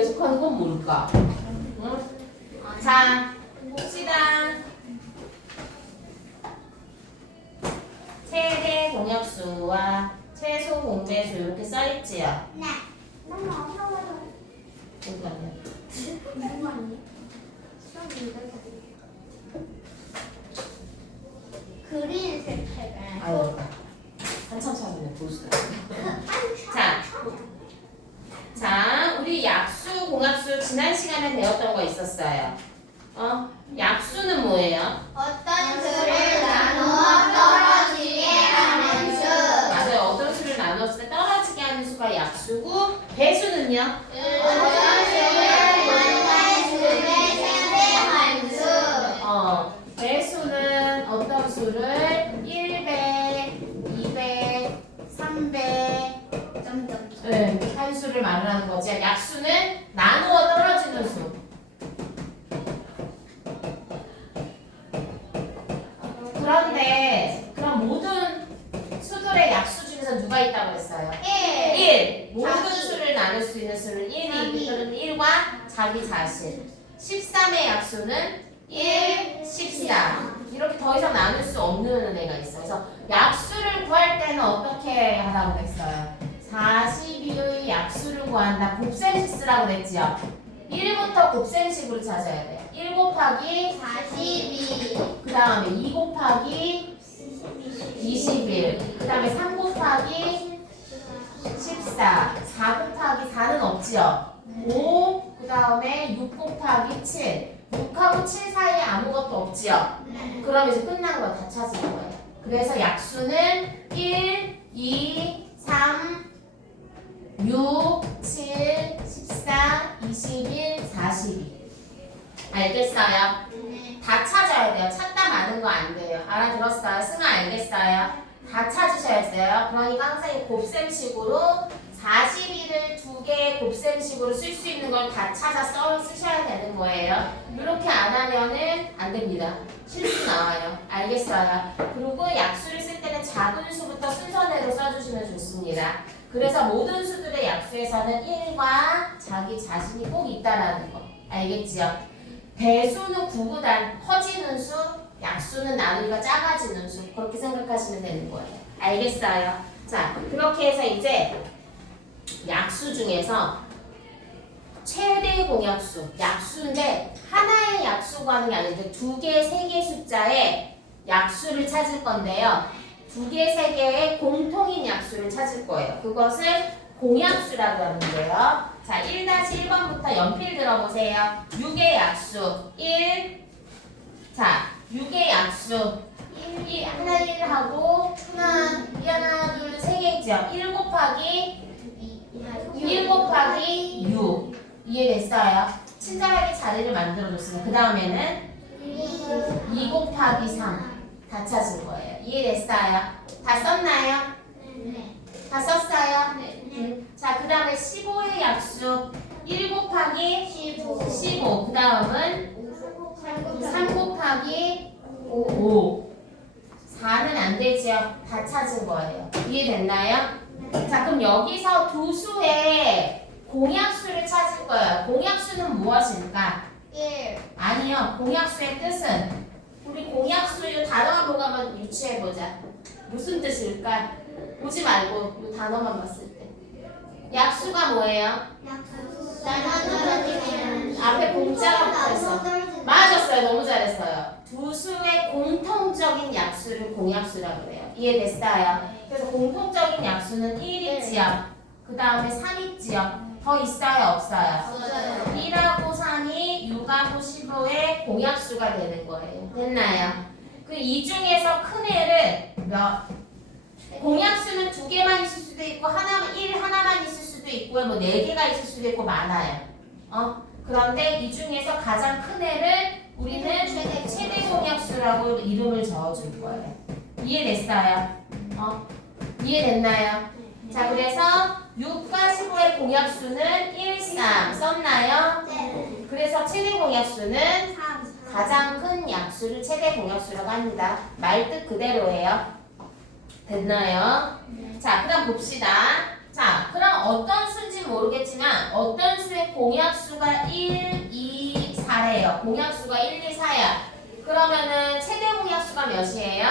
계속하는 건 뭘까? 응? 자, 봅시다. 최대 공약수와 최소 공배수 이렇게 써있지요? 네. 너무 어려워요. 잠깐만요. 무슨 말이에요? 그린 색깔. 아유, 한참 찾으면 볼 수도 있어. 자, 우리 약수, 공약수 지난 시간에 배웠던 거 있었어요. 약수는 뭐예요? 어떤 수를 나누어 떨어지게 하는 수. 맞아요. 어떤 수를 나눴을 때 떨어지게 하는 수가 약수고, 배수는요? 어떤 수를 만날 수를 생대한 수. 배수는 어떤 수를 1배, 2배, 3배, 점점. 한 수를 말하는 거지. 약수는 나누어 떨어지는 수. 그런데 그럼 모든 수들의 약수 중에서 누가 있다고 했어요? 1. 모든 자기. 수를 나눌 수 있는 수는 1이 자기. 그는 1과 자기 자신. 13의 약수는 1, 14. 이렇게 더 이상 나눌 수 없는 애가 있어요. 그래서 약수를 구할 때는 어떻게 하라고 했어요? 42의 약수를 구한다. 곱셈식 쓰라고 그랬지요? 1부터 곱셈식으로 찾아야 돼요. 1 곱하기 42. 그 다음에 2 곱하기 21. 그 다음에 3 곱하기 14. 4 곱하기 4는 없지요? 5. 그 다음에 6 곱하기 7. 6하고 7 사이에 아무것도 없지요? 그럼 이제 끝난 거야. 다 찾은 거예요. 그래서 약수는 1, 2, 3, 6, 7, 14, 21, 42. 알겠어요? 다 찾아야 돼요. 찾다 마는 거 안 돼요. 알아들었어요? 승아 알겠어요? 다 찾으셔야 돼요. 그러니까 항상 이 곱셈식으로 42를 두 개의 곱셈식으로 쓸 수 있는 걸 다 찾아 쓰셔야 되는 거예요. 이렇게 안 하면은 안 됩니다. 실수 나와요. 알겠어요? 그리고 약수를 쓸 때는 작은 수부터 순서대로 써주시면 좋습니다. 그래서 모든 수들의 약수에서는 1과 자기 자신이 꼭 있다라는 거. 알겠지요? 배수는 구구단 커지는 수, 약수는 나누기가 작아지는 수. 그렇게 생각하시면 되는 거예요. 알겠어요? 자, 그렇게 해서 이제 약수 중에서 최대 공약수, 약수인데 하나의 약수 구하는 게 아닌데 두 개, 세 개 숫자의 약수를 찾을 건데요. 두 개, 세 개의 공통인 약수를 찾을 거예요. 그것을 공약수라고 하는데요. 자, 1-1번부터 연필 들어보세요. 6의 약수 1. 자, 6의 약수 1, 하나 1하고 하나 둘 세 개죠. 1 곱하기 1 곱하기 6. 이해됐어요? 친절하게 자리를 만들어줬으면 그 다음에는 2 곱하기 3. 다 찾은 거예요. 이해됐어요? 다 썼나요? 다 썼어요? 자, 그 다음에 15의 약수 1 곱하기 15. 그 다음은 3 곱하기 5. 4는 안 되죠? 다 찾은 거예요. 이해됐나요? 자, 그럼 여기서 두 수의 공약수를 찾을 거예요. 공약수는 무엇일까? 1. 아니요. 공약수의 뜻은 우리 공약수 이 단어만 보고 한번 유추해보자. 무슨 뜻일까? 보지 말고 이 단어만 봤을 때. 약수가 뭐예요? 앞에 공짜가 붙어있어. 맞았어요. 너무 잘했어요. 두 수의 공통적인 약수를 공약수라고 그래요. 이해됐어요? 그래서 공통적인 약수는 1 있지요. 그 다음에 3 있지요. 더 있어요? 없어요? 1하고 3이 6하고 15의 공약수가 되는 거예요. 됐나요? 그 이 중에서 큰 애를 공약수는 두 개만 있을 수도 있고 하나만 있을 수도 있고 뭐 네 개가 있을 수도 있고 많아요. 그런데 이 중에서 가장 큰 애를 우리는 최대 공약수라고 이름을 적어줄 거예요. 이해됐어요? 이해됐나요? 자, 그래서 6과 15의 공약수는 1, 3 썼나요? 네. 그래서 최대 공약수는 가장 큰 약수를 최대 공약수라고 합니다. 말뜻 그대로예요. 됐나요? 자, 그 다음 봅시다. 자, 그럼 어떤 수인지 모르겠지만 어떤 수의 공약수가 1, 2, 4래요. 공약수가 1, 2, 4야. 그러면은 최대 공약수가 몇이에요?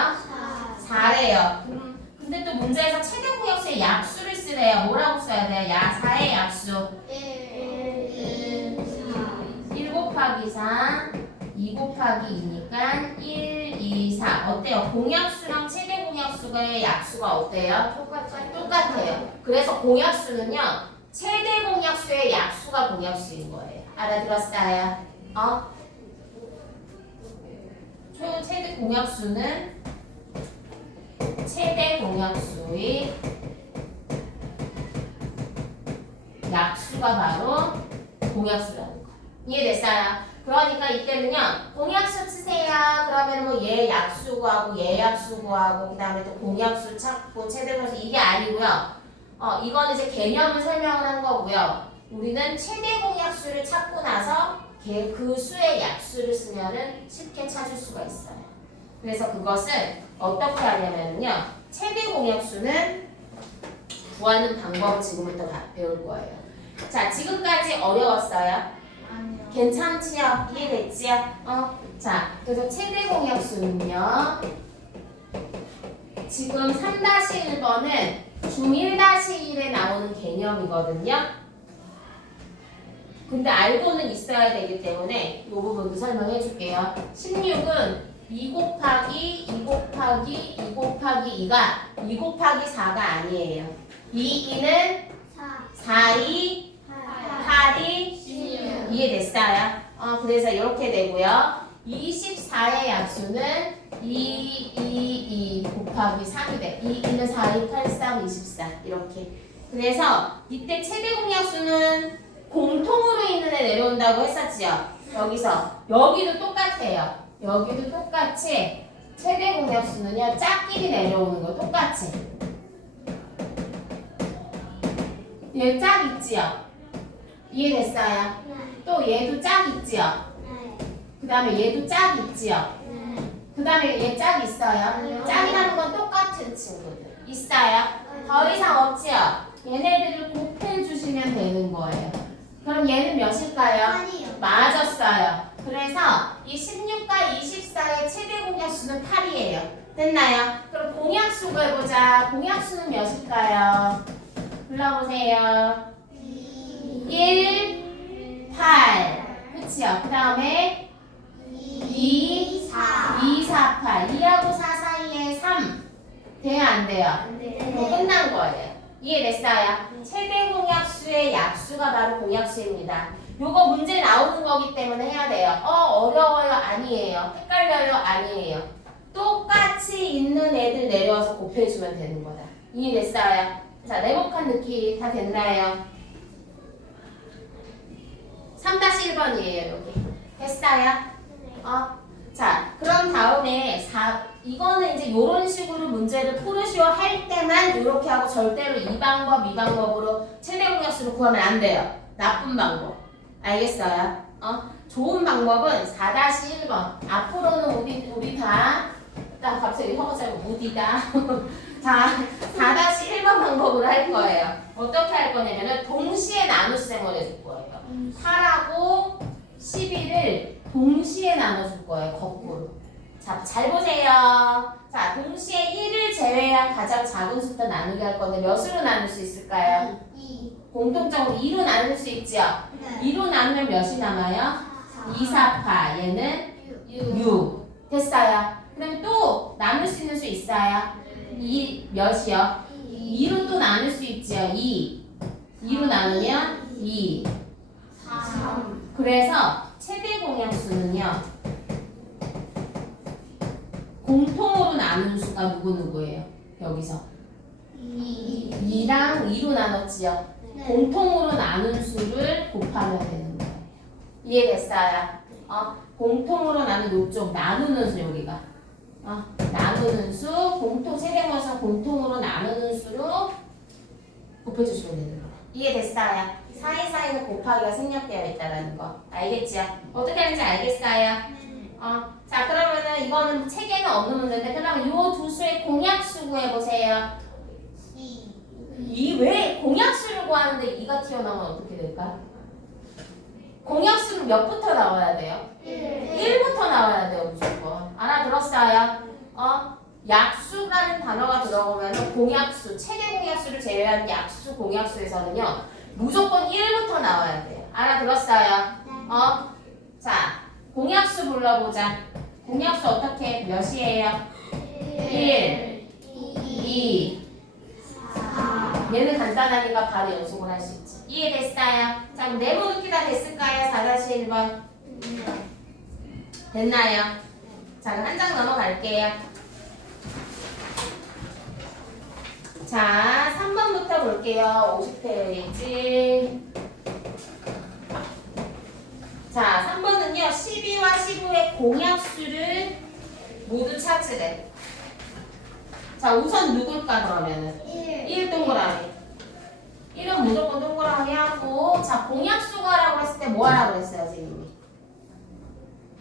4래요. 근데 또 문제에서 최대 공약수의 약수를 쓰래요. 뭐라고 써야 돼요? 4의 약수. 1 곱하기 4, 2 곱하기 2니까 1, 2, 4. 어때요? 공약수랑 최대 공약수의 약수가 어때요? 똑같아요. 그래서 공약수는요, 최대 공약수의 약수가 공약수인 거예요. 알아들었어요? 최대 공약수는 최대 공약수의 약수가 바로 공약수라는 거. 이해됐어요? 그러니까 이때는요, 공약수 치세요. 그러면 뭐 얘 약수 구하고 얘 약수 구하고 그 다음에 또 공약수 찾고 최대 공약수 이게 아니고요. 이거는 이제 개념을 설명을 한 거고요. 우리는 최대 공약수를 찾고 나서 그 수의 약수를 쓰면은 쉽게 찾을 수가 있어요. 그래서 그것을 어떻게 하냐면요. 최대 공약수는 구하는 방법 지금부터 다 배울 거예요. 자, 지금까지 어려웠어요? 괜찮지요? 이해됐지요? 자, 그래서 최대 공약수는요. 지금 3-1번은 중1-1에 나오는 개념이거든요. 근데 알고는 있어야 되기 때문에 이 부분도 설명해 줄게요. 16은 2 곱하기 2 곱하기 2 곱하기 2가 2 곱하기 4가 아니에요. 2는 4이 8이 16. 이해됐어요? 그래서 이렇게 되고요. 24의 약수는 2 곱하기 3이 돼. 2는 4, 2, 8, 3, 24 이렇게. 그래서 이때 최대 공약수는 공통으로 있는 애 내려온다고 했었지요. 여기도 똑같아요. 여기도 똑같이 최대 공약수는요. 짝끼리 내려오는 거 똑같이. 얘 짝 있지요. 이해됐어요? 또 얘도 짝 있지요. 그 다음에 얘도 짝 있지요. 그 다음에 얘 짝 있어요. 짝이라는 건 똑같은 친구들 있어요. 더 이상 없지요. 얘네들을 곱해주시면 되는 거예요. 그럼 얘는 몇일까요? 맞았어요. 그래서 이 16과 24의 최대 공약수는 8이에요. 됐나요? 그럼 공약수가 해보자. 공약수는 몇일까요? 불러보세요. 1, 8. 그치요? 그 다음에 2, 4, 8. 2하고 4 사이에 3. 돼요? 안 돼요? 그럼 끝난 거예요. 이해됐어요? 최대 공약수의 약수가 바로 공약수입니다. 요거 문제 나오는 거기 때문에 해야 돼요. 어려워요? 아니에요. 헷갈려요? 아니에요. 똑같이 있는 애들 내려와서 곱해주면 되는 거다. 이해됐어요? 자, 네모칸 느낌 다 됐나요? 3-1번이에요, 여기. 됐어요? 자, 그럼 다음에 이거는 이제 이런 식으로 문제를 풀으시오 할 때만 이렇게 하고 절대로 이 방법으로 최대 공약수를 구하면 안 돼요. 나쁜 방법. 알겠어요? 좋은 방법은 4-1번. 앞으로는 우리 다, 나 갑자기 혀가 짧고 무디다. 자, 4-1번 방법으로 할 거예요. 어떻게 할 거냐면은 동시에 나눗셈을 해줄 거예요. 8하고 11을 동시에 나눠줄 거예요. 거꾸로. 자, 잘 보세요. 자, 동시에 1을 제외한 가장 작은 숫자 나누게 할 건데 몇으로 나눌 수 있을까요? 공통적으로 2로 나눌 수 있죠? 2로 나누면 몇이 남아요? 2, 4, 8. 얘는 6. 됐어요. 그럼 또 나눌 수 있는 수 있어요? 2 몇이요? 2로 또 나눌 수 있죠? 2. 2로 나누면 2. 3. 그래서 최대 공약수는요. 공통으로 나누는 수가 누구예요? 여기서 2랑 2로 나눴지요. 공통으로 나눈 수를 곱하면 되는 거예요. 이해됐어요? 공통으로 나눈 요쪽 나누는 수 여기가 나누는 수 공통 최대 공약수 공통으로 나누는 수로 곱해주시면 되는 거예요. 이해됐어요? 사이사이는 곱하기가 생략되어 있다는 거 알겠지요? 어떻게 하는지 알겠어요? 자, 그러면은 이거는 책에는 없는 문제인데 그러면 요 두 수의 공약수 구해보세요. 이 왜 공약수를 구하는데 2가 튀어나오면 어떻게 될까? 공약수는 몇부터 나와야 돼요? 1부터 나와야 돼요, 무조건. 알아들었어요? 약수라는 단어가 들어오면 공약수, 최대 공약수를 제외한 약수 공약수에서는요, 무조건 1부터 나와야 돼요. 알아들었어요? 자, 공약수 불러보자. 공약수 어떻게 몇이에요? 1, 2, 얘는 간단하니까 바로 연속을 할 수 있지. 이해됐어요? 자, 그럼 네모 넣기 다 됐을까요? 4-1번. 됐나요? 자, 그럼 한 장 넘어갈게요. 자, 3번부터 볼게요. 50페이지. 자, 3번은요. 12와 15의 공약수를 모두 찾으래. 자, 우선 누굴까 그러면은? 1 동그라미. 1은 무조건 동그라미 하고, 자, 공약수 구하라고 했을 때 뭐 하라고 그랬어요, 선생님이?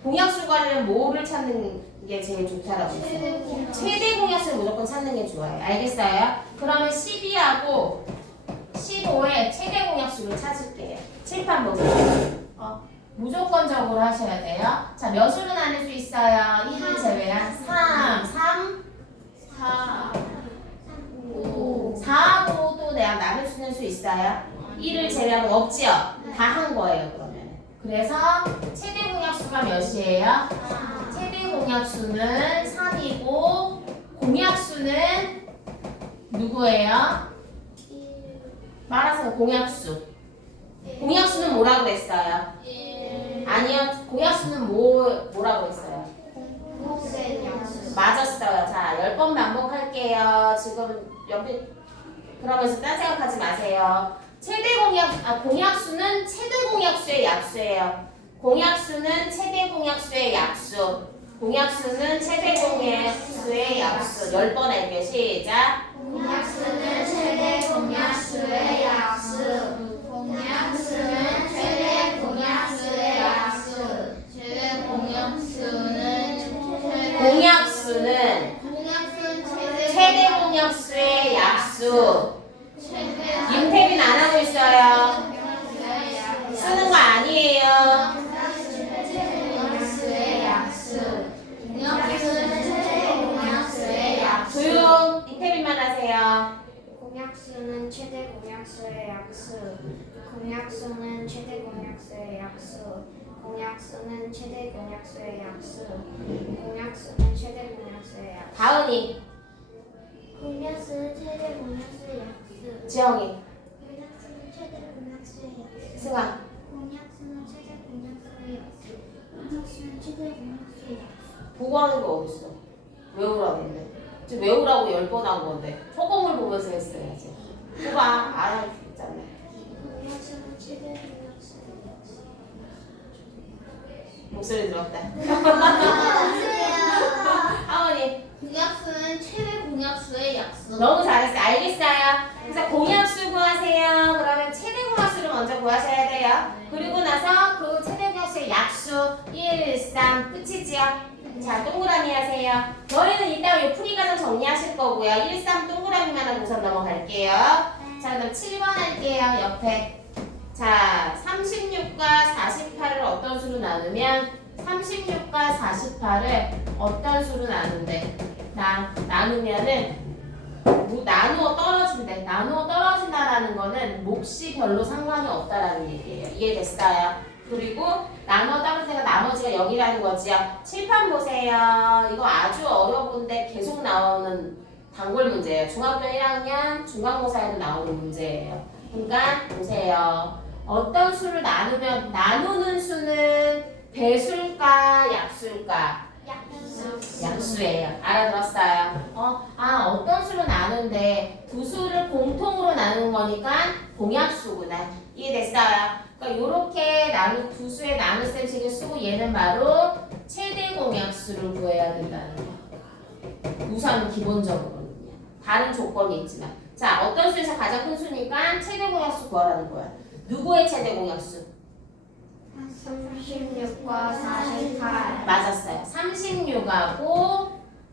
공약수 구하려면 뭐를 찾는 게 제일 좋다라고 했어요? 최대 공약수를 무조건 찾는 게 좋아요. 알겠어요? 그러면 12하고 15의 최대 공약수를 찾을게요. 칠판 보세요. 무조건적으로 하셔야 돼요. 자, 몇으로 나눌 수 있어요? 1을 제외한 3, 4하고도 내가 나눌 수 있는 수 있어요? 1을 제외하고 없지요? 다 한 거예요, 그러면. 그래서 최대 공약수가 몇이에요? 최대 공약수는 3이고 공약수는 누구예요? 말아서 공약수. 공약수는 뭐라고 그랬어요? 아니요. 공약수는 뭐라고 했어요? 맞았어요. 자, 10번 반복할게요. 지금 옆에 그러면서 딴 생각하지 마세요. 공약수는 최대 공약수의 약수예요. 공약수는 최대 공약수의 약수. 공약수는 최대 공약수의 약수. 10번 할게요. 시작. 공약수는 최대 공약수의 약수. 공약수는 최대 공약수의 약수. 최대 공약수는 최대 공약수의 약수. 임태빈 안 하고 있어요. 쓰는 거 아니에요. 조용. 임태빈만 하세요. 공약수는 최대 공약수의 약수. 공약수는 최대 공약수의 약수. 공약수는 최대 공약수의 약수. 공약수는 최대 공약수의 약수. 다은이. 공약수는 최대 공약수의 약수. 지영이. 공약수는 최대 공약수의 약수. 승아. 공약수는 최대 공약수의 약수. 공약수는 최대 공약수의 약수. 보고 하는 게 어딨어? 외우라고 했는데. 지금 외우라고 10번 한 건데. 소금을 보면서 했어야지. 봐봐. 안 할 수 있잖아. 공약수는 최대 공약수의 약수. 목소리 들었다. 하원이. 공약수는 최대 공약수의 약수. 너무 잘했어. 알겠어요. 그래서 공약수 구하세요. 그러면 최대 공약수를 먼저 구하셔야 돼요. 그리고 나서 그 최대 공약수의 약수 1, 3 끝이지요. 자, 동그라미 하세요. 너희는 이따 이 풀이 과정 정리하실 거고요. 1, 3 동그라미만 하고 우선 넘어갈게요. 자, 그럼 7번 할게요. 옆에. 자, 36과 48을 어떤 수로 나누면 36과 48을 어떤 수로 나눈대? 나누면은 나누어 떨어진대. 나누어 떨어진다라는 거는 몫이 별로 상관이 없다라는 얘기예요. 이해됐어요? 그리고 나누어 떨어지니까 나머지가 0이라는 거지요. 칠판 보세요. 이거 아주 어려운데 계속 나오는 단골 문제예요. 중학교 1학년 중간고사에도 나오는 문제예요. 그러니까 보세요. 어떤 수를 나누면 나누는 수는 배수일까 약수일까? 약수예요. 알아들었어요? 어떤 수를 나누는데 두 수를 공통으로 나누는 거니까 공약수구나. 이해됐어요? 그러니까 요렇게 두 수의 나눗셈식을 쓰고 얘는 바로 최대 공약수를 구해야 된다는 거. 우선 기본적으로는요. 다른 조건이 있지만. 자, 어떤 수에서 가장 큰 수니까 최대 공약수 구하라는 거야. 누구의 최대 공약수? 36과 48. 맞았어요. 36하고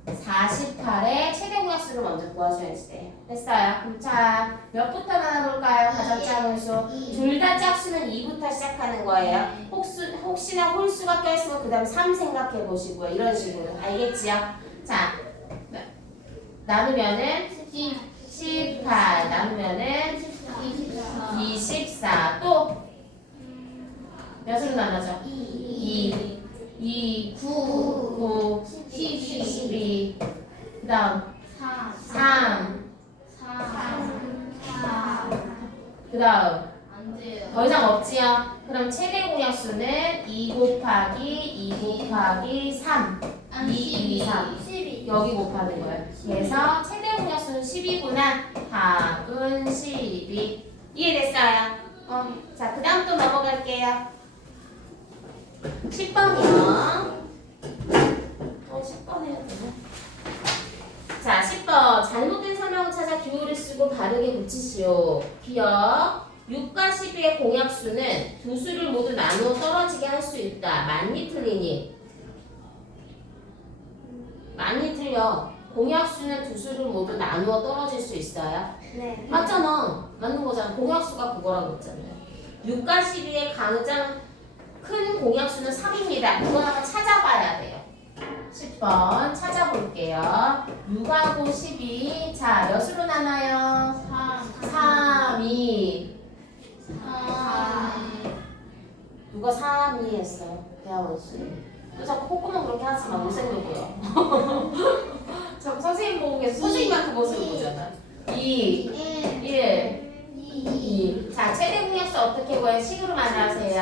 48의 최대 공약수를 먼저 구하셔야지 돼요. 됐어요. 그럼 자, 몇부터 나눠볼까요? 가장 작은 수. 둘 다 짝수는 2부터 시작하는 거예요. 혹시나 홀수가 껴있으면 그 다음 3 생각해 보시고요. 이런 식으로. 알겠지요? 자, 나누면은 18, 나누면은 24. 또 몇으로 나눠져? 2, 9, 12. 그 다음 3. 그 다음 더 이상 없지요? 그럼 최대 공약수는 2 곱하기 3. 2, 3. 여기 곱하는 거예요. 그래서 최대 공약수는 10이구나. 답은 12. 이해됐어요? 자, 그 다음 또 넘어갈게요. 10번이요. 10번 해야 되나? 자, 10번. 잘못된 설명을 찾아 기호를 쓰고 바르게 붙이시오. 기억. 6과 12의 공약수는 두 수를 모두 나누어 떨어지게 할 수 있다. 맞니 틀리니? 많이 틀려. 공약수는 두 수를 모두 나누어 떨어질 수 있어요. 네. 맞잖아. 맞는 거잖아. 공약수가 그거라고 했잖아요. 6과 12의 가장 큰 공약수는 3입니다. 이거 한번 찾아봐야 돼요. 10번 찾아볼게요. 6하고 12. 자, 몇으로 나눠요? 3, 2. 누가 3, 2 했어요? 대학원 씨. 또 자꾸 콧구멍 그렇게 하지 마. 못생겼고요. 자꾸 선생님 보고 계속 선생님한테 모습을 보잖아. 2, 1, 2. 자, 최대 공약수 어떻게 구해요? 식으로 만나세요.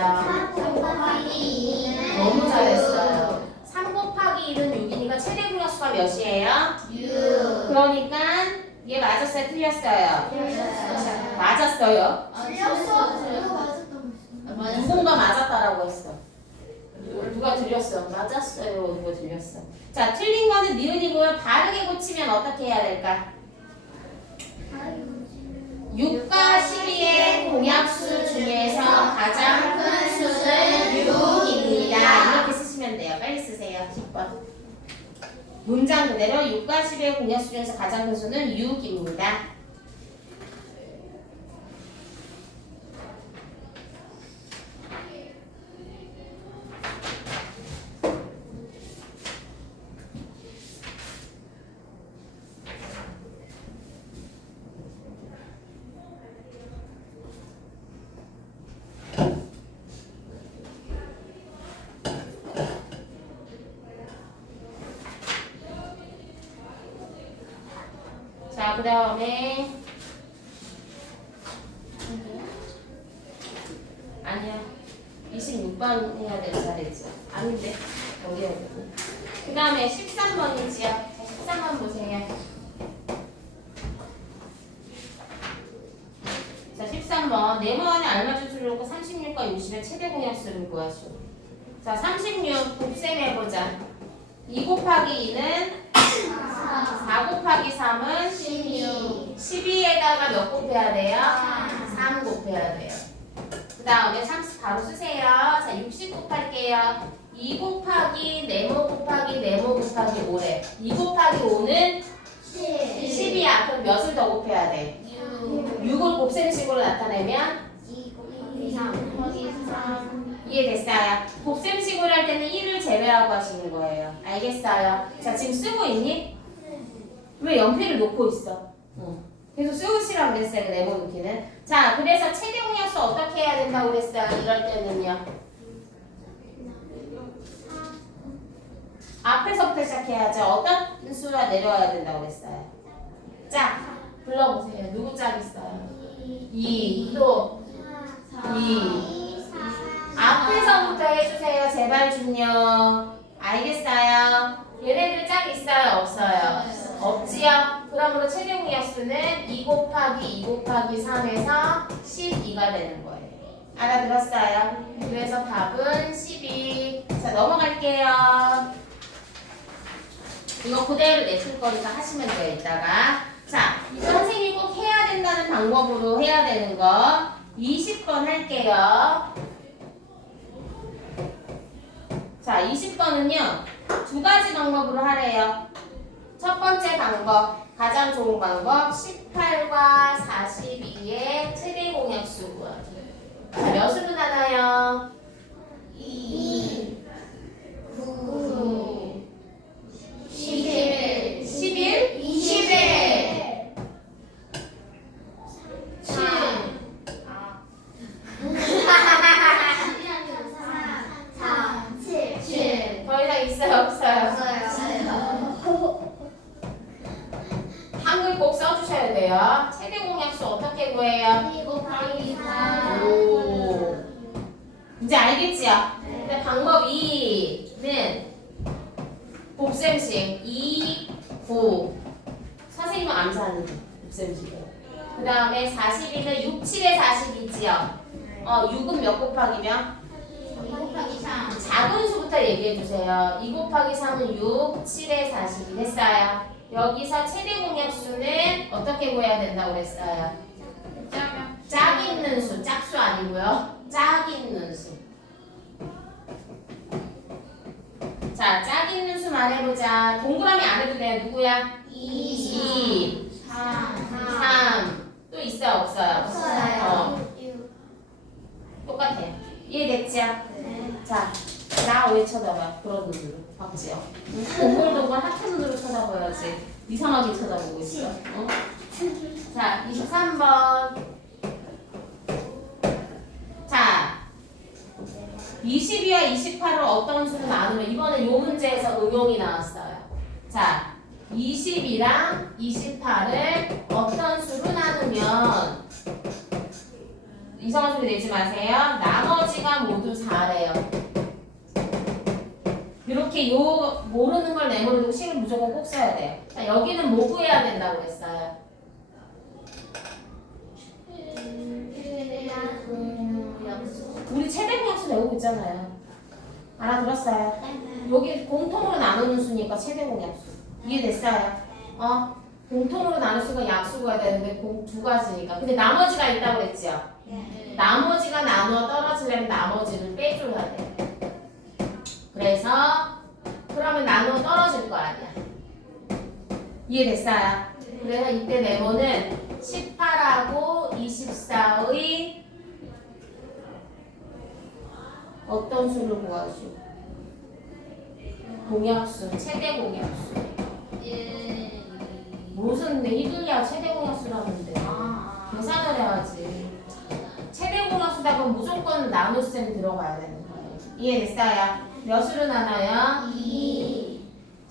너무 잘했어요. 3 곱하기 1은 6이니까 최대 공약수가 몇이에요? 6. 그러니까 얘 맞았어요? 틀렸어요? 맞았어요? 누군가 맞았다라고 했어. 누가 들렸어? 맞았어요. 누가 들렸어? 자, 틀린 거는 니은이고요. 바르게 고치면 어떻게 해야 될까? 6과 12의 공약수 중에서 가장 큰 수는 6입니다. 이렇게 쓰시면 돼요. 빨리 쓰세요. 10번. 문장 그대로 6과 12의 공약수 중에서 가장 큰 수는 6입니다. 자, 그 다음에 아니야 26번 해야 될 차례지. 아닌데 여기 해야 되고. 그 다음에 13번이지요. 자, 13번 보세요. 자, 13번 네모 안에 알맞은 수를 놓고 36과 60의 최대 공약수를 구하시오. 자, 36 곱셈해보자. 2 곱하기 2는 4 곱하기 3은 12. 12에다가 몇 곱해야 돼요? 3 곱해야 돼요. 그 다음에 30 바로 쓰세요. 자, 60 곱할게요. 2 곱하기 네모 곱하기 네모 곱하기 5래. 2 곱하기 5는 10이야. 그럼 몇을 더 곱해야 돼? 6을 곱셈식으로 나타내면 이해됐어요? 곱셈식으로 할 때는 1을 제외하고 하시는 거예요. 알겠어요? 자, 지금 쓰고 있니? 왜 연필을 놓고 있어? 계속 쓰고 있으라고 그랬어요. 그 네모 놓기는. 자, 그래서 최대 공약수 어떻게 해야 된다고 그랬어요? 이럴 때는요. 앞에서부터 시작해야죠. 어떤 수가 내려와야 된다고 그랬어요? 짝. 불러보세요. 누구 짝 있어요? 2. 또 2. 앞에서부터 해주세요. 제발 좀요. 알겠어요? 얘네들 짝 있어요? 없어요? 없지요? 그러므로 최대 공약수는 2 곱하기 2 곱하기 3에서 12가 되는 거예요. 알아들었어요? 그래서 답은 12. 자, 넘어갈게요. 이거 그대로 내줄 거니까 하시면 돼요. 이따가. 자, 선생님이 꼭 해야 된다는 방법으로 해야 되는 거 20번 할게요. 자, 20번은요. 두 가지 방법으로 하래요. 첫 번째 방법, 가장 좋은 방법 18과 42의 최대 공약수 구하기. 자, 몇으로 나눠요? 2 9 11 11 21 7 7 더 이상 있어요 없어요? 한글 꼭 써주셔야 돼요. 최대 공약수 어떻게 구해요? 2 곱하기 4 오. 이제 알겠지요? 근데 방법 2는 곱셈식 2, 9 선생님은 암산하는 곱셈식이에요. 그 다음에 42는 6, 7에 40이지요? 6은 몇 곱하기면? 2 곱하기 3 작은 수부터 얘기해주세요. 2 곱하기 3은 6, 7에 40이 됐어요. 여기서 최대 공약수는 어떻게 구해야 된다고 그랬어요? 짝 있는 수, 짝수 아니고요. 짝 있는 수. 자, 짝 있는 수 말해보자. 동그라미 안 해도 돼요. 누구야? 2, 3. 또 있어요? 없어요? 없어요. 똑같아요. 이해됐죠? 자, 나 왜 쳐다봐? 그런 눈으로. 박지요. 동글동글 하트 눈으로 쳐다봐야지. 이상하게 쳐다보고 있어. 자, 23번. 자, 22와 28을 어떤 수로 나누면 이번에 요 문제에서 응용이 나왔어요. 자, 20이랑 28을 어떤 수로 나누면 이상한 소리 내지 마세요. 나머지가 모두 4래요. 이렇게 요 모르는 걸 내버려두고 식을 무조건 꼭 써야 돼요. 자, 여기는 뭐 구해야 된다고 했어요? 우리 최대 공약수 외우고 있잖아요. 알아들었어요? 여기 공통으로 나누는 수니까 최대 공약수. 이해됐어요? 공통으로 나눌 수가 약수가 되는데 두 가지니까. 근데 나머지가 있다고 그랬죠? 나머지가 나누어 떨어지려면 나머지를 빼줘야 돼. 그래서 그러면 나누어 떨어질 거 아니야. 이해됐어요? 그래서 이때 네모는 18하고 24의 어떤 수를 구하시오? 공약수, 최대 공약수. 무슨 이들이야 최대 공약수라는데. 계산을 해야지. 최대 공약수다 그럼 무조건 나눗셈 들어가야 되는 거예요. 이해됐어요? 몇으로 나눠요? 2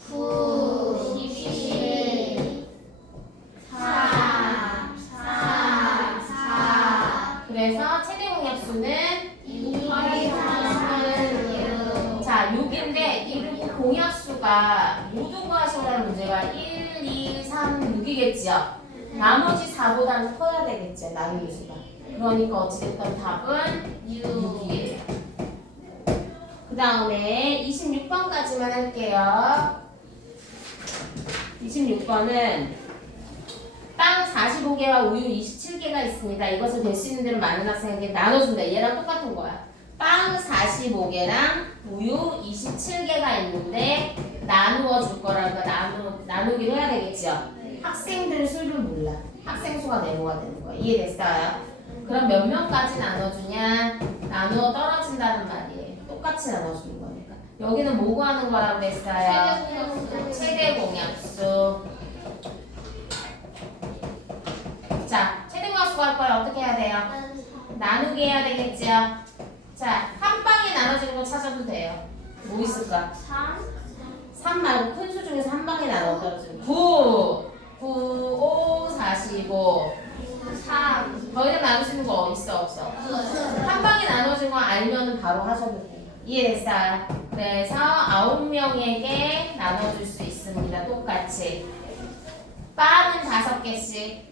9 11 4 그래서 최대 공약수는 2 곱하기 3은 6 자 6인데 이 공약수가 모두 구하시라는 문제가 1, 2, 3, 6이겠지요? 나머지 4보다는 커야 되겠죠? 나누는 수가. 그러니까 어찌됐든 답은 6이에요. 그 다음에 26번까지만 할게요. 26번은 빵 45개와 우유 27개가 있습니다. 이것을 될 수 있는 대로 많은 학생에게 나눠준다. 얘랑 똑같은 거야. 빵 45개랑 우유 27개가 있는데 나누어 줄 거라니까 나누기로 해야 되겠죠? 학생들 수를 몰라. 학생 수가 네모가 되는 거야. 이해됐어요? 그럼 몇 명까지 나눠주냐? 나누어 떨어진다는 말이에요. 똑같이 나눠주는 거니까. 여기는 뭐 구하는 거라고 했어요? 최대 공약수. 자, 최대 공약수 구할 거야. 어떻게 해야 돼요? 나누기 해야 되겠죠? 자, 한 방에 나눠지는 거 찾아도 돼요. 뭐 있을까? 3 말고 큰 수 중에서 한 방에 나눠 떨어지는 거. 9, 5, 45. 3 더 이상 나눌 수 있는 거 있어 없어? 한 방에 나눠진 거 알면 바로 하셔도 돼요. 이해됐어요? 그래서 9명에게 나눠줄 수 있습니다. 똑같이. 빵은 5개씩.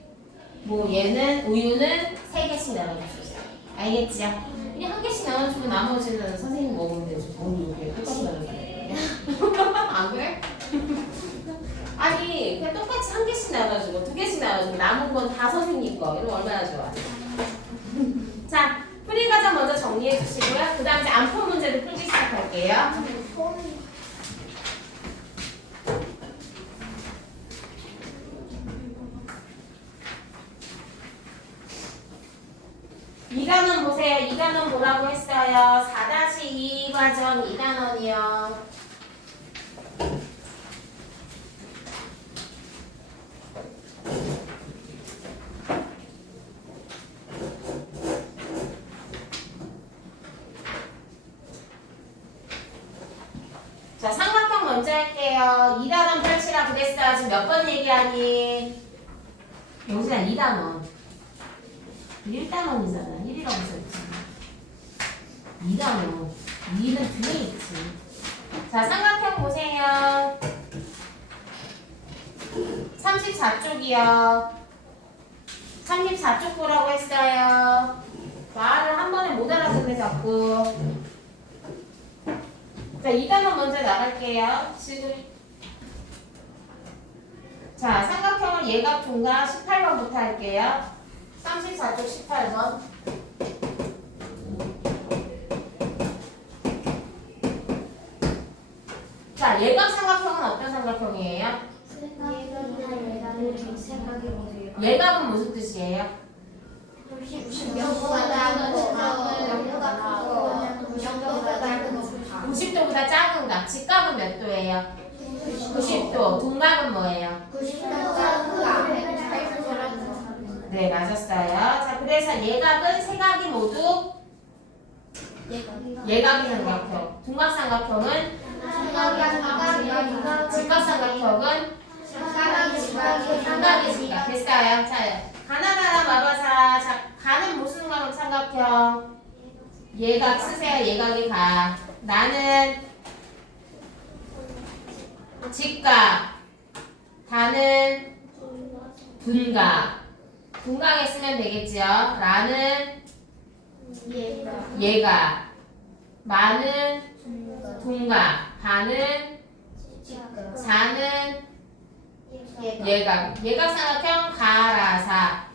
뭐 얘는 우유는 3개씩 나눠줄 수 있어요. 알겠지요? 그냥 한 개씩 나눠주고 나머지는 선생님 먹으면 되죠. 우유 이렇게 똑같이 나눠줘요. 안 그래? 아니 그냥 똑같이 한 개씩 나눠주고 2개씩 나눠주고 남은 건 다 선생님 거. 이러면 얼마나 좋아. 자, 풀이 과정 먼저 정리해 주시고요. 그 다음 이제 안풀 문제를 풀기 시작할게요. 2단원 뭐라고 했어요? 4-2 과정 2단원이요. 자, 삼각형 먼저 할게요. 2단원 펼치라 그랬어요. 지금 몇 번 얘기하니? 영진아, 2단원. 1단원이잖아. 1이라고 써있잖아. 2단원. 2는 뒤에 있지. 자, 삼각형 보세요. 34쪽이요. 34쪽 보라고 했어요. 말을 한 번에 못 알아듣네, 자꾸. 자, 2단원 먼저 나갈게요. 지금. 자, 삼각형을 예각 중각 18번부터 할게요. 34쪽 18번. 자, 예각 삼각형은 어떤 삼각형이에요? 예각은 무슨 뜻이에요? 90도보다 작은 각. 직각은 몇 도예요? 90도. 동각은 뭐예요? 네, 맞았어요. 자, 그래서 예각은 세 각이 모두 예각이 삼각형. 동각삼각형은 직각삼각형은 삼각이 직각. 됐어요. 자, 가나다라 마바사. 자, 가는 무슨 삼각형? 예각 쓰세요. 예각이 가. 나는 직각. 다는 분각. 분각에 쓰면 되겠지요. 라는 예각. 마는 분각. 바는 사는 예각. 예각삼각형 가라사.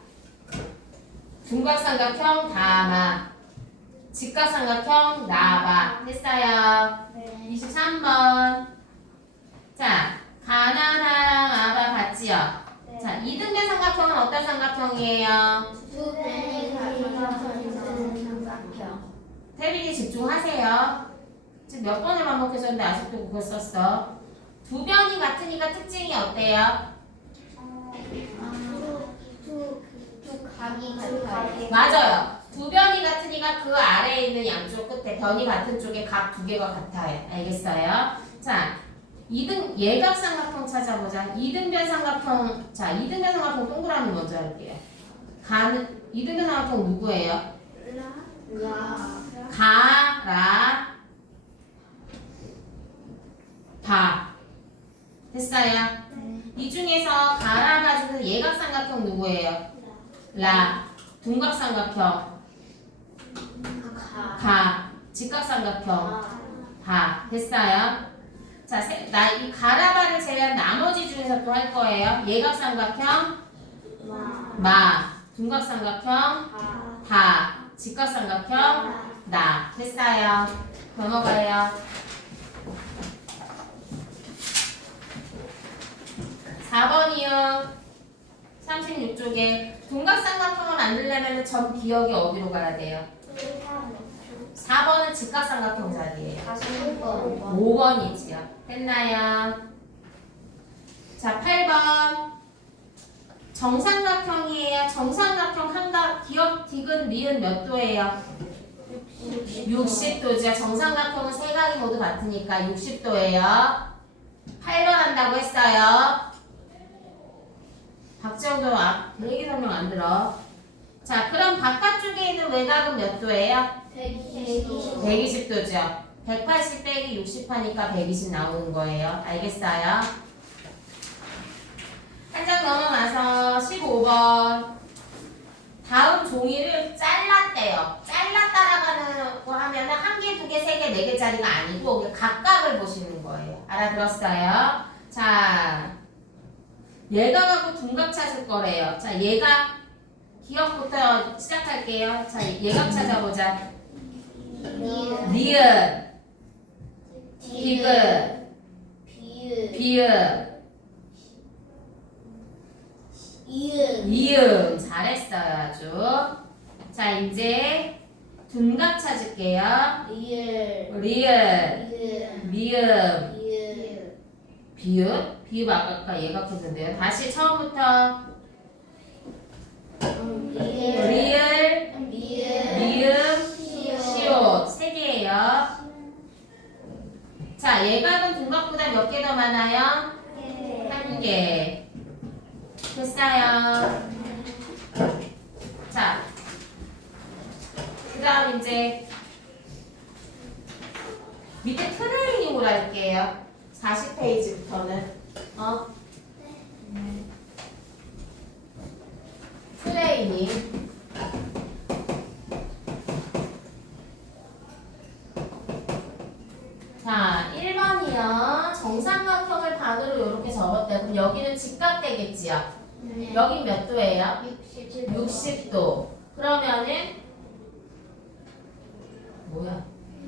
분각삼각형 다마. 직각삼각형 나바. 됐어요. 23번. 자, 가나다라 마바 봤지요? 자, 이등변 삼각형은 어떤 삼각형이에요? 태빈이 집중하세요. 지금 몇 번을 반복해줬는데 아직도 그거 썼어. 두 변이 같으니까 특징이 어때요? 맞아요. 두 변이 같으니까 그 아래에 있는 양쪽 끝에 변이 같은 쪽에 각 두 개가 같아요. 알겠어요? 자, 예각 삼각형 찾아보자. 이등변 삼각형. 자, 이등변 삼각형 동그라미 먼저 할게요. 이등변 삼각형 누구예요? 가, 라, 바. 됐어요? 이 중에서 가라 가지고 예각 삼각형 누구예요? 라. 둔각삼각형 가. 직각삼각형 바. 됐어요? 자, 이 가라바를 제외한 나머지 중에서 또 할 거예요. 예각삼각형 마. 둔각삼각형 다. 직각삼각형 나. 됐어요? 넘어가요. 4번이요. 36쪽에 둔각삼각형을 만들려면 점 기억이 어디로 가야 돼요? 4번은 직각삼각형 자리예요. 5번이지요. 됐나요? 자, 8번. 정삼각형이에요. 정삼각형 한각 기억 디귿 리은 몇 도예요? 60도죠. 정삼각형은 세 각이 모두 같으니까 60도예요. 8번 한다고 했어요. 박지영도 얘기 설명 안 들어. 자, 그럼 바깥쪽에 있는 외곽은 몇 도예요? 120도죠. 180 빼기 60 하니까 120 나오는 거예요. 알겠어요? 한 장 넘어가서 15번. 다음 종이를 잘랐대요. 잘랐다라고 하면은 한 개, 두 개, 세 개, 네 개짜리가 아니고 각각을 보시는 거예요. 알아들었어요? 자, 예각하고 둔각 찾을 거래요. 자, 예각 기억부터 시작할게요. 자, 예각 찾아보자. 니은, 디귿, 비읍, 이응. 잘했어요, 아주. 자, 이제 둔각 찾을게요. 리을 리을, 미음, 리을 비읍. 비읍 아까 얘가 컸는데요. 다시 처음부터. 리을, 미음, 시옷. 세 개예요. 자, 예각은 둔각보다 몇 개 더 많아요? 한 개. 됐어요. 자, 그 다음 이제 밑에 트레이닝으로 할게요. 40페이지부터는 트레이닝. 자, 1번이요. 정삼각형을 반으로 이렇게 접었대. 그럼 여기는 직각되겠지요? 여긴 몇 도예요? 60도. 그러면은 뭐야?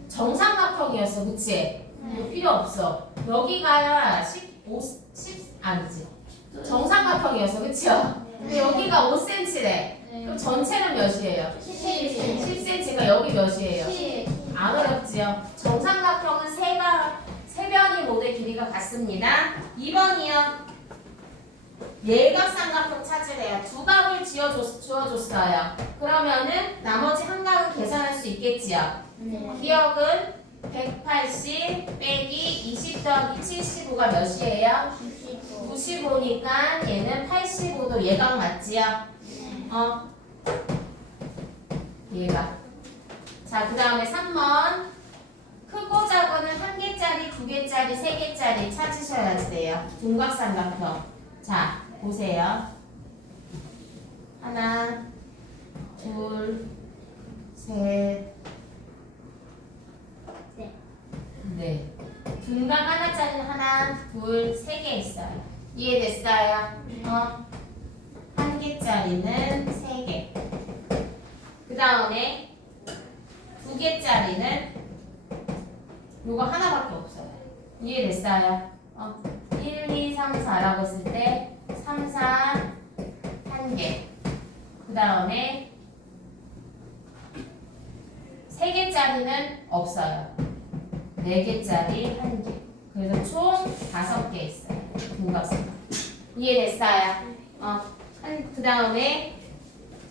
정삼각형이었어, 그치? 이거 필요 없어. 여기가 10 아니지. 정삼각형이었어, 그치요? 근데 여기가 5cm래. 그럼 전체는 몇이에요? 10cm가 여기 몇이에요? 안 어렵지요? 정삼각형은 세 변이 모두 길이가 같습니다. 2번이요. 예각삼각형 찾으래요. 두 각을 주어줬어요. 그러면은 나머지 한 각은 계산할 수 있겠지요? 기억은 180 빼기 20 더하기 75가 몇이에요? 95니까 얘는 85도 예각 맞지요? 예각. 자, 그 다음에 3번. 크고 작은은 한 개짜리, 두 개짜리, 세 개짜리 찾으셔야지 돼요. 둔각삼각형. 자, 보세요. 하나, 둘, 셋, 넷. 둔각 하나짜리는 하나, 둘, 세 개 있어요. 이해됐어요? 한 개짜리는 세 개. 그 다음에 두 개짜리는 요거 하나밖에 없어요. 이해됐어요? 1, 2, 3, 4라고 했을 때 3, 4, 한 개. 그 다음에 세 개짜리는 없어요. 네 개짜리 한 개. 그래서 총 5개 있어요. 둔각삼각. 이해됐어요? 그 다음에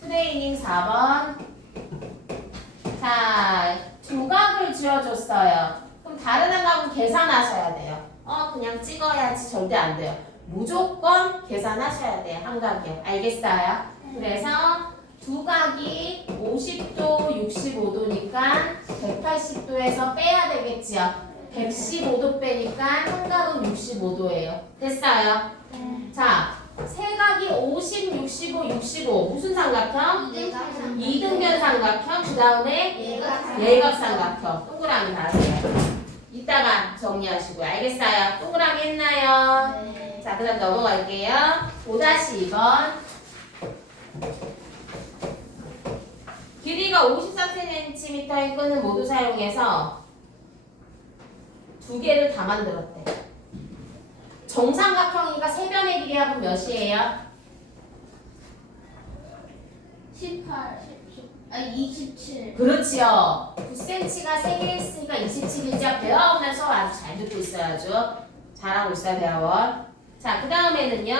트레이닝 4번. 자, 두 각을 지어줬어요. 그럼 다른 한 각은 계산하셔야 돼요. 그냥 찍어야지 절대 안 돼요. 무조건 계산하셔야 돼요. 한 각이요. 알겠어요? 그래서 두 각이 50도, 65도니까 180도에서 빼야 되겠지요. 115도 빼니까 한 각은 65도예요. 됐어요? 자, 세 각이 50, 65, 65 무슨 삼각형? 이등변 삼각형. 그 다음에 예각삼각형. 동그라미 달아줘요. 이따가 정리하시고요. 알겠어요? 동그라미 했나요? 자, 그 다음 넘어갈게요. 5-2번. 길이가 54cm인 끈을 모두 사용해서 두 개를 다 만들었대. 정삼각형이니까 세 변의 길이 합은 몇이에요? 27 그렇지요. 9cm가 3개 했으니까 27이죠. 배워오면서 아주 잘 듣고 있어야죠. 잘하고 있어요, 배워. 자, 그 다음에는요.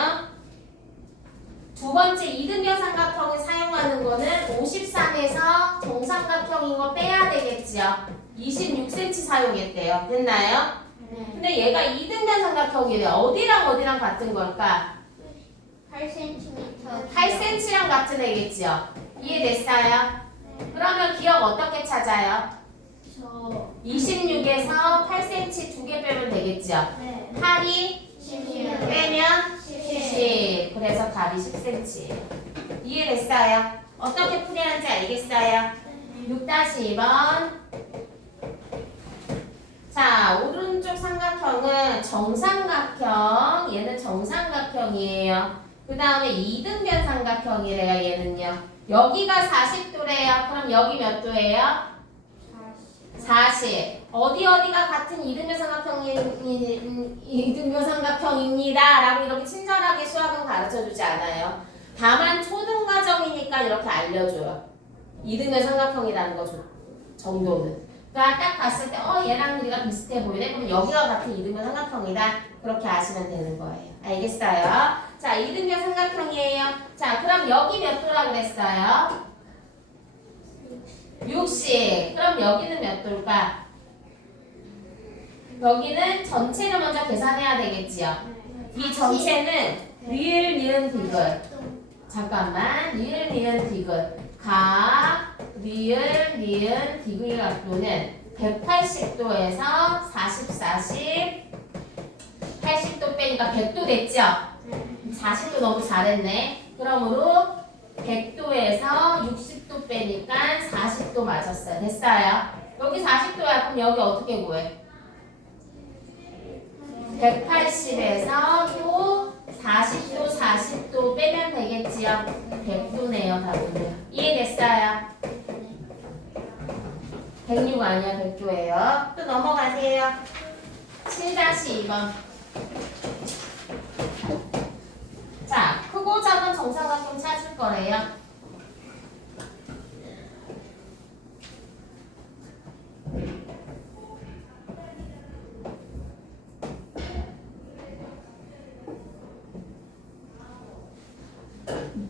두 번째 이등변 삼각형을 사용하는 거는 53에서 정삼각형인 거 빼야 되겠지요. 26cm 사용했대요. 됐나요? 근데 얘가 이등변 삼각형이래. 어디랑 같은 걸까? 8cm 8cm랑 같은 애겠지요. 이해됐어요? 그러면 기억 어떻게 찾아요? 26에서 8cm 두 개 빼면 되겠죠. 8이 16 빼면 10. 그래서 답이 10cm. 이해됐어요? 어떻게 풀이하는지 알겠어요? 6-2번. 자, 오른쪽 삼각형은 정삼각형. 얘는 정삼각형이에요. 그 다음에 이등변 삼각형이래요. 얘는요. 여기가 40도래요. 그럼 여기 몇 도예요? 40. 어디가 같은 이등변 삼각형입니다. 라고 이렇게 친절하게 수학은 가르쳐주지 않아요. 다만 초등과정이니까 이렇게 알려줘요. 이등변 삼각형이라는 거 정도는. 그러니까 딱 봤을 때 얘랑 우리가 비슷해 보이네. 그럼 여기와 같은 이등변 삼각형이다. 그렇게 아시면 되는 거예요. 알겠어요? 자, 이등변 삼각형이에요. 자, 그럼 여기 몇 도라 그랬어요? 60. 그럼 여기는 몇 도일까? 여기는 전체를 먼저 계산해야 되겠지요. 이 전체는 리을, 니은, 디귿. 잠깐만. 리을, 니은, 디귿. 각, 리을, 니은, 디귿의 각도는 180도에서 40, 40, 80도 빼니까 100도 됐죠? 40도 너무 잘했네. 그러므로 100도에서 60도 빼니까 40도 맞았어요. 됐어요? 여기 40도야. 그럼 여기 어떻게 구해? 180에서 또 40도, 40도 빼면 되겠지요? 100도네요, 답은요. 이해됐어요? 106 아니야, 100도예요. 또 넘어가세요. 7-2번. 자, 크고 작은 정사각형 찾을 거래요.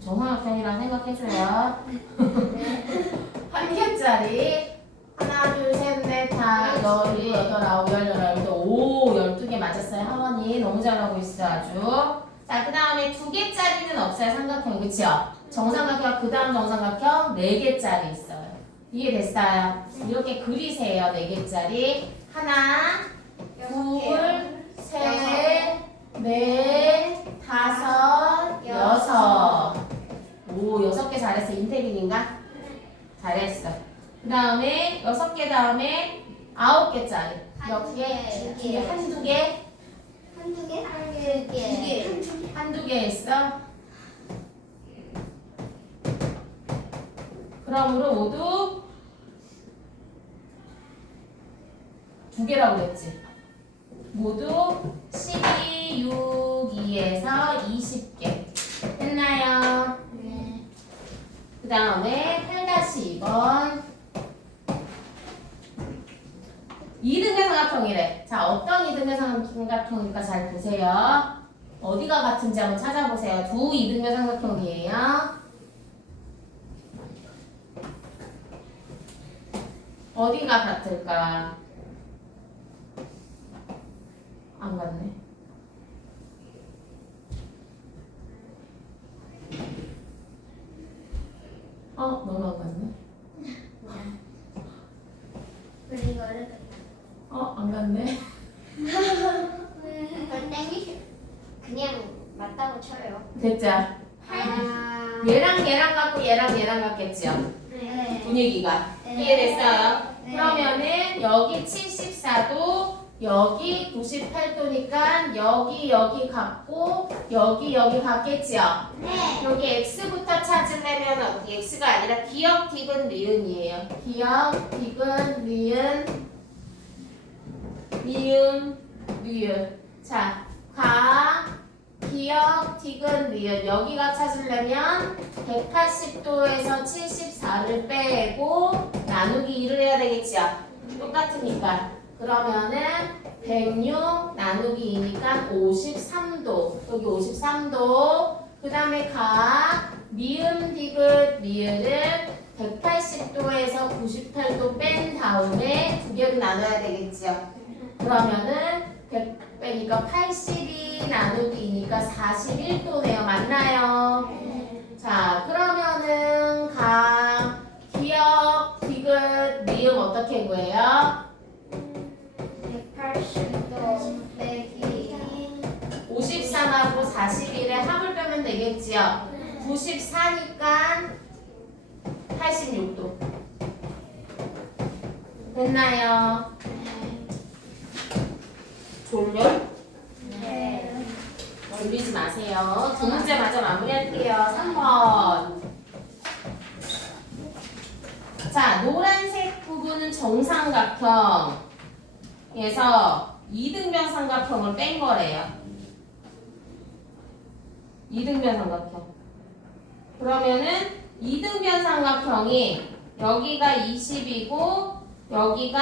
정사각형이라 생각해줘요. 한 개짜리. 하나, 둘, 셋, 넷, 다, 여덟, 여덟, 아홉, 열, 열두, 오, 12개 맞았어요. 하원이 너무 잘하고 있어, 아주. 자, 그 다음에 2개짜리는 없어요, 삼각형. 그쵸? 정삼각형, 그 다음 정삼각형 4개짜리 있어요. 이해됐어요? 이렇게 그리세요, 4개짜리. 하나, 둘, 셋, 넷, 다섯, 여섯. 오, 6개 잘했어. 인테리인가? 잘했어. 그 다음에 6개 다음에 9개짜리. 몇 개? 2개? 한두 개? 한두 개? 한 개. 한두 개 했어? 그러므로 모두 2개라고 그랬지? 모두 12, 6, 2에서 20개. 됐나요? 네. 그 다음에 8-2번. 이등변 삼각형이래. 자, 어떤 이등변 삼각형일까 잘 보세요. 어디가 같은지 한번 찾아보세요. 두 이등변 삼각형이에요. 어디가 같을까? 안 같네. 너무 안 같네. 이거를 안 같네. 땡이 그냥 맞다고 쳐요. 됐자. 아, 얘랑 같고 얘랑 같겠지요. 네. 분위기가. 네. 이해됐어요? 네. 그러면은 여기 74도, 여기 98도니까 여기 같고 여기 같겠지요? 네. 여기 x부터 찾으려면 어디 x가 아니라 기역 디귿 리은이에요. 기역 디귿 리은. 자, 기역 디귿 리은. 여기가 찾으려면 180도에서 74를 빼고 나누기 2를 해야 되겠지요? 똑같으니까. 그러면은 106 나누기 2니까 53도. 여기 53도. 그 다음에 미음 디귿 리을을 180도에서 98도 뺀 다음에 2개로 나눠야 되겠지요. 그러면은 100 빼니까 82 나누기 2니까 41도네요. 맞나요? 자, 그러면은 기역 디귿 미음 어떻게 구해요? 180도 빼기 53하고 41에 합을 빼면 되겠지요. 94니까 86도. 됐나요? 졸려? 네. 졸리지 마세요. 두 문제 마저 마무리할게요. 3번. 자, 노란색 부분은 정삼각형에서 이등변 삼각형을 뺀 거래요. 이등변 삼각형. 그러면은 이등변 삼각형이 여기가 20이고 여기가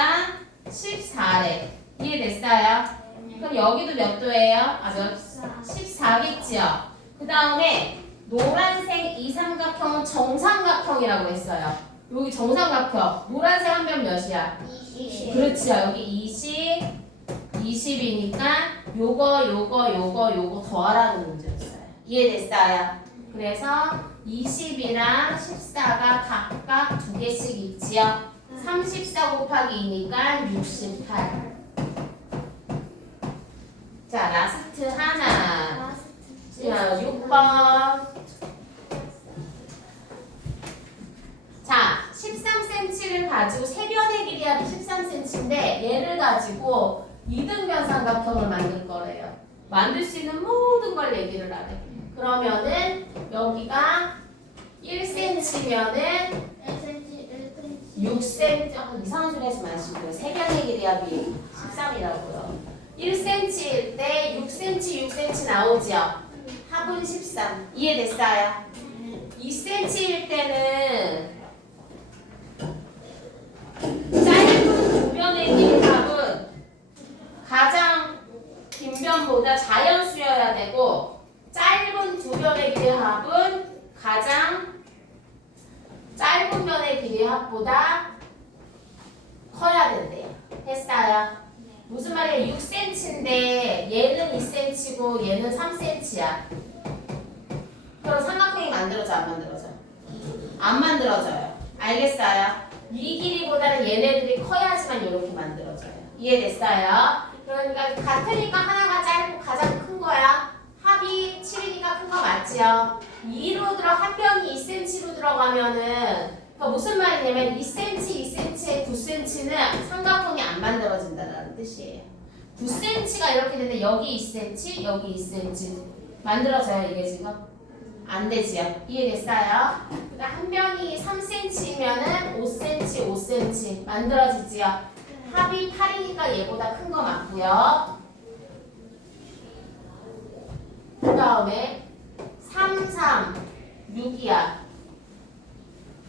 14래. 이해됐어요? 그럼 여기도 몇 도예요? 몇 14겠지요. 그 다음에 노란색 이 삼각형은 정삼각형이라고 했어요. 여기 정삼각형. 노란색 한 변 몇이야? 20. 그렇지요. 여기 20, 20이니까 요거 더하라는 문제였어요. 이해됐어요? 그래서 20이랑 14가 각각 2개씩 있지요. 34 곱하기 2니까 68. 자, 라스트 하나. 자, 6번. 자, 13cm를 가지고 세변의 길이 합이 13cm인데 얘를 가지고 이등변 삼각형을 만들 거래요. 만들 수 있는 모든 걸 얘기를 하래. 그러면은 여기가 1cm면은 6cm, 이상한 소리 하지 마시고요. 세변의 길이 합이 13이라고요. 1cm일 때 6cm 나오죠? 합은 13. 이해됐어요? 2cm일 때는 짧은 두 변의 긴 합은 가장 긴 변보다 자연수여야 되고 짧은 두 변의 길이의 합은 가장 짧은 변의 길이의 합보다 커야 된대요. 했어요? 무슨 말이에요? 6cm인데 얘는 2cm고 얘는 3cm야. 그럼 삼각형이 만들어져 안 만들어져? 안 만들어져요. 알겠어요? 이 길이보다는 얘네들이 커야지만 이렇게 만들어져요. 이해됐어요? 그러니까 같으니까 하나가 짧고 가장 큰 거야. 합이 7이니까 큰 거 맞지요? 2로 한 변이 2cm로 들어가면은 그러니까 무슨 말이냐면 2cm, 2cm에 9cm는 삼각형이 안 만들어진다는 뜻이에요. 9cm가 이렇게 되는데 여기 2cm, 여기 2cm 만들어져요 이게 지금? 안 되지요? 이해됐어요? 그러니까 한 변이 3cm면은 5cm, 5cm 만들어지지요? 합이 8이니까 얘보다 큰 거 맞고요. 그 다음에 3, 3, 6이야.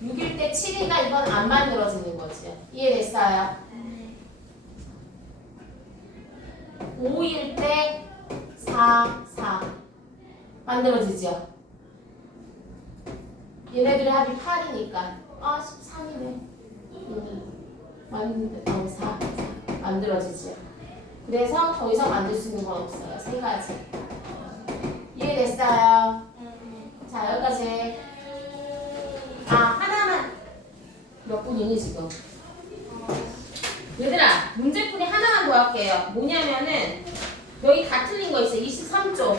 6일 때 7이가 이건 안 만들어지는 거지. 이해됐어요? 5일 때 4, 4 만들어지죠? 얘네들의 합이 8이니까 13이네. 맞는데 4, 4 만들어지죠? 그래서 더 이상 만들 수 있는 건 없어요. 세 가지. 이해됐어요? 자, 여기까지. 하나만. 몇 분이니 지금? 얘들아, 문제풀이 하나만 더 할게요. 뭐냐면은 여기 다 틀린 거 있어요. 23쪽.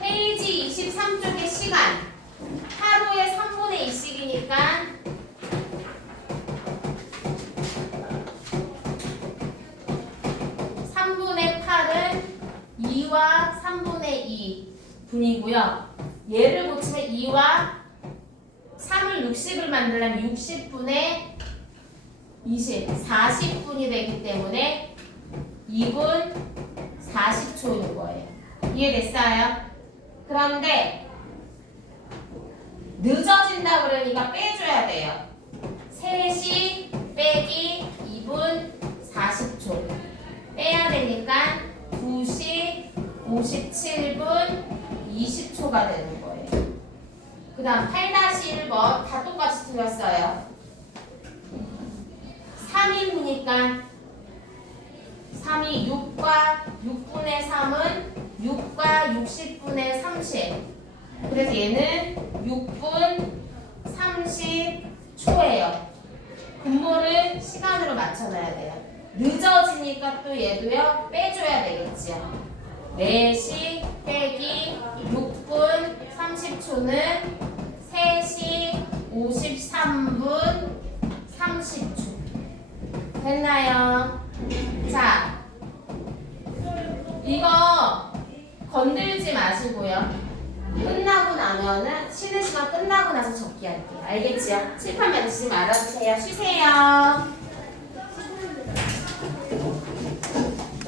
페이지 23쪽의 시간. 하루에 3분의 2씩이니까 3분의 8은 2와 3분의 2분이고요. 얘를 고치면 2와 3을 60을 만들려면 60분의 20, 40분이 되기 때문에 2분 40초인 거예요. 이해됐어요? 그런데 늦어진다 그러니까 빼줘야 돼요. 3시 빼기 2분 40초 빼야 되니까 2시 57분 20초가 되는 거예요. 그 다음 8-1번 다 똑같이 틀렸어요. 3인분이니까 3이 6과 6분의 3은 6과 60분의 30. 그래서 얘는 6분 30초예요. 분모를 시간으로 맞춰놔야 돼요. 늦어지니까 또 얘도요 빼줘야 되겠지요. 4시 빼기 6분 30초는 3시 53분 30초. 됐나요? 자, 이거 건들지 마시고요. 끝나고 나면은 쉬는 시간 끝나고 나서 적기 할게요. 알겠지요? 칠판 만드시지 말아주세요. 쉬세요.